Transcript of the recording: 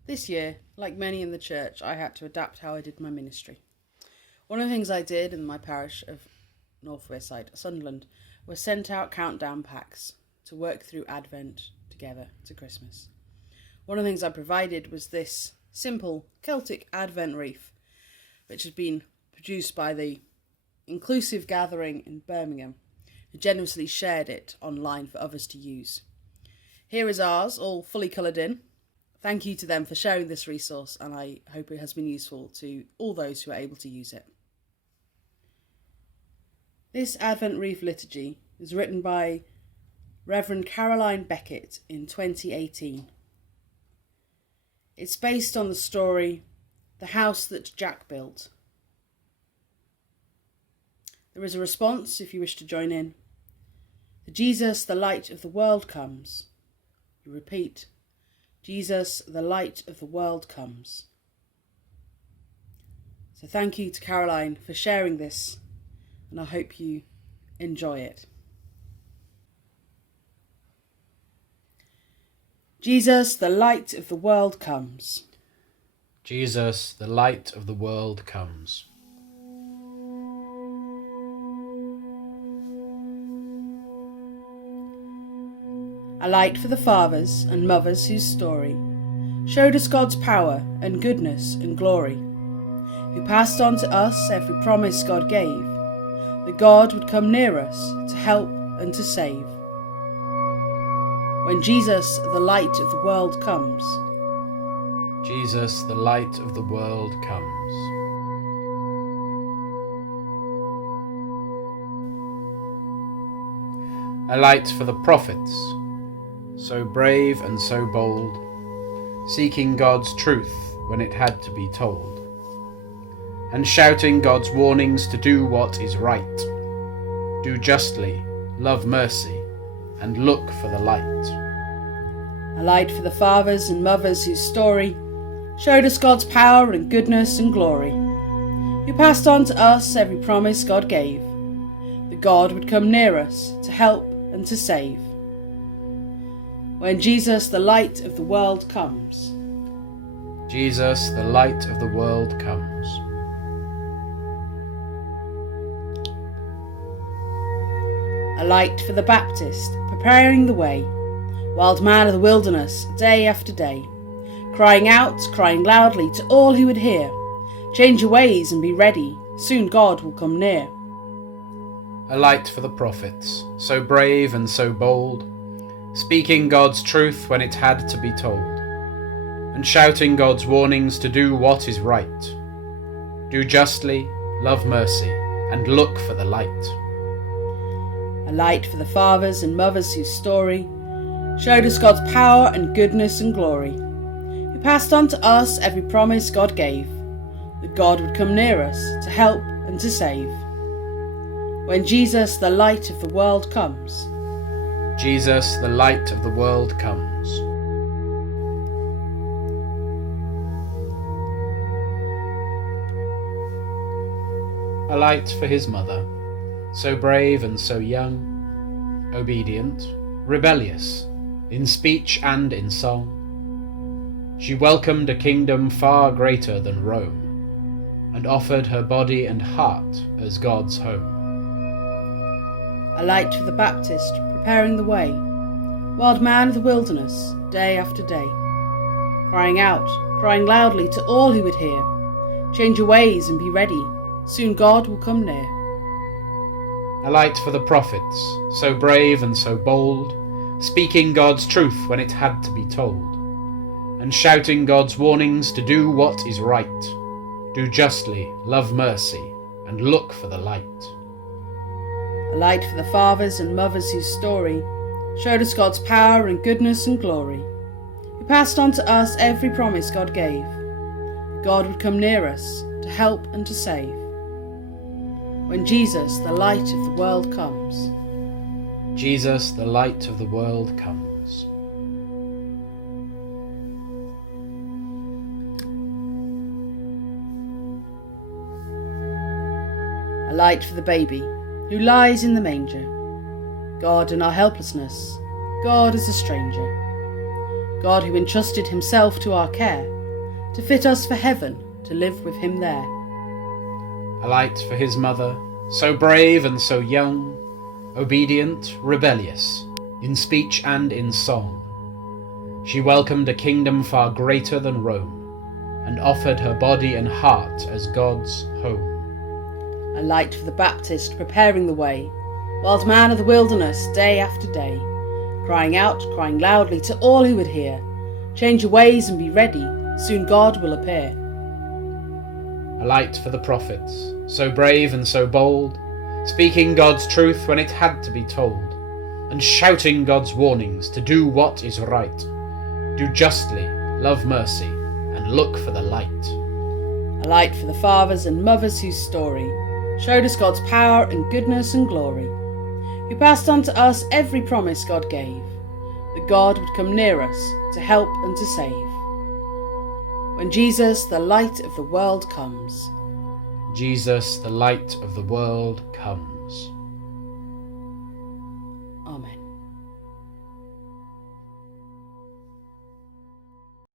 This year, like many in the church, I had to adapt how I did my ministry. One of the things I did in my parish of North Wearside, Sunderland, was sent out countdown packs to work through Advent together to Christmas. One of the things I provided was this simple Celtic Advent Wreath, which has been produced by the Inclusive Gathering in Birmingham, who generously shared it online for others to use. Here is ours, all fully coloured in. Thank you to them for sharing this resource, and I hope it has been useful to all those who are able to use it. This Advent Wreath liturgy was written by Rev'd Caroline Beckett in 2018. It's based on the story The House That Jack Built. There is a response if you wish to join in. The Jesus, the light of the world comes. You repeat, Jesus, the light of the world comes. So thank you to Caroline for sharing this, and I hope you enjoy it. Jesus, the light of the world comes. Jesus, the light of the world comes. A light for the fathers and mothers whose story showed us God's power and goodness and glory, who passed on to us every promise God gave, that God would come near us to help and to save. When Jesus, the light of the world, comes. Jesus, the light of the world comes. A light for the prophets, so brave and so bold, seeking God's truth when it had to be told, and shouting God's warnings to do what is right, do justly, love mercy, and look for the light. A light for the fathers and mothers whose story showed us God's power and goodness and glory, who passed on to us every promise God gave, that God would come near us to help and to save. When Jesus, the light of the world, comes. Jesus, the light of the world comes. A light for the Baptist, preparing the way, wild man of the wilderness, day after day, crying out, crying loudly to all who would hear, change your ways and be ready, soon God will come near. A light for the prophets, so brave and so bold, speaking God's truth when it had to be told, and shouting God's warnings to do what is right, do justly, love mercy, and look for the light. A light for the fathers and mothers whose story showed us God's power and goodness and glory, who passed on to us every promise God gave, that God would come near us to help and to save. When Jesus, the light of the world, comes. Jesus, the light of the world comes. A light for his mother, so brave and so young, obedient, rebellious, in speech and in song. She welcomed a kingdom far greater than Rome, and offered her body and heart as God's home. A light for the Baptist, preparing the way, wild man of the wilderness, day after day, crying out, crying loudly to all who would hear, change your ways and be ready, soon God will come near. A light for the prophets, so brave and so bold, speaking God's truth when it had to be told, and shouting God's warnings to do what is right, do justly, love mercy, and look for the light. A light for the fathers and mothers whose story showed us God's power and goodness and glory, who passed on to us every promise God gave, that God would come near us to help and to save. When Jesus, the light of the world, comes. Jesus, the light of the world comes. A light for the baby who lies in the manger, God in our helplessness, God as a stranger, God who entrusted himself to our care, to fit us for heaven, to live with him there. A light for his mother, so brave and so young, obedient, rebellious, in speech and in song. She welcomed a kingdom far greater than Rome, and offered her body and heart as God's home. A light for the Baptist preparing the way, wild man of the wilderness day after day, crying out, crying loudly to all who would hear, change your ways and be ready, soon God will appear. A light for the prophets, so brave and so bold, speaking God's truth when it had to be told, and shouting God's warnings to do what is right, do justly, love mercy, and look for the light. A light for the fathers and mothers whose story showed us God's power and goodness and glory, who passed on to us every promise God gave, that God would come near us to help and to save. When Jesus, the light of the world, comes. Jesus, the light of the world, comes. Amen.